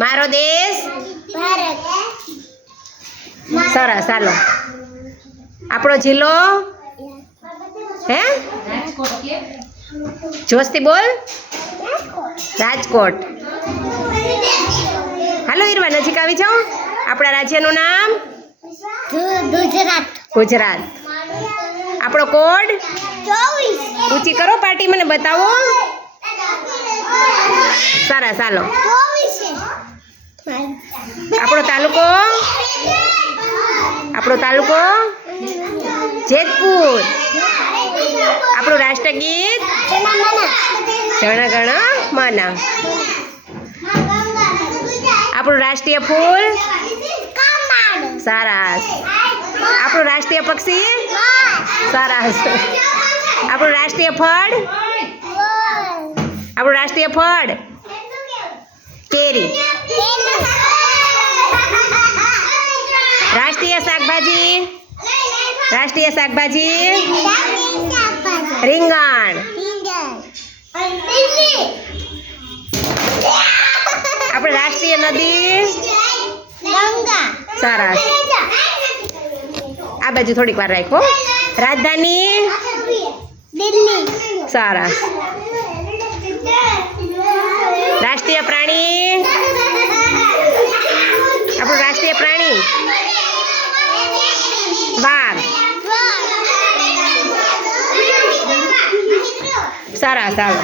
મારો દેશ ભારત. સરસ ચાલો આપણો જિલ્લો હે જોસ્તી બોલ રાજકોટ. હાલો ઈરવા નજીક આવી જાઓ. આપણા રાજ્યનું નામ ગુજરાત. ગુજરાત. આપણો કોડ 24. ઊંચી કરો પાર્ટી મને બતાવો. સરસ ચાલો 24. આપણો તાલુકો જેતપુર. આપણું રાષ્ટ્રગીત જણ ગણ મન. આપણું રાષ્ટ્રીય ફૂલ સરસ. આપણું રાષ્ટ્રીય પક્ષી સરસ. આપણું રાષ્ટ્રીય ફળ કેરી. રાષ્ટ્રીય શાકભાજી રીંગણ. આપણે રાષ્ટ્રીય નદી સરસ. આ બાજુ થોડીક વાર રાખો. રાજધાની સરસ. રાષ્ટ્રીય પ્રાણી આપણું રાષ્ટ્રીય પ્રાણી વાઘ. સરસ ચાલો